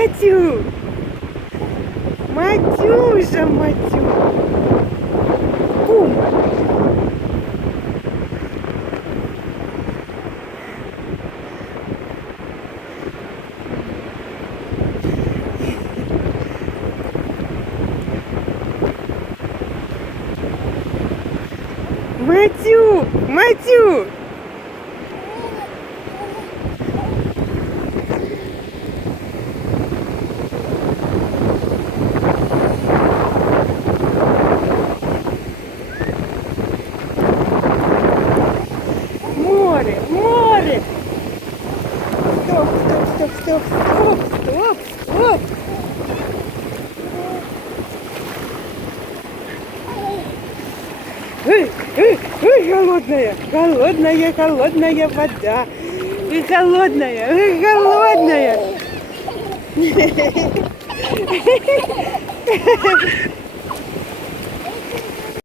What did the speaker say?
Матю! Матюша, Матю! Кум! Матю! Матю! Море, море! Стоп, стоп, стоп, стоп, стоп, стоп, стоп! Ой, голодная, голодная, голодная вода. И голодная, ой, голодная.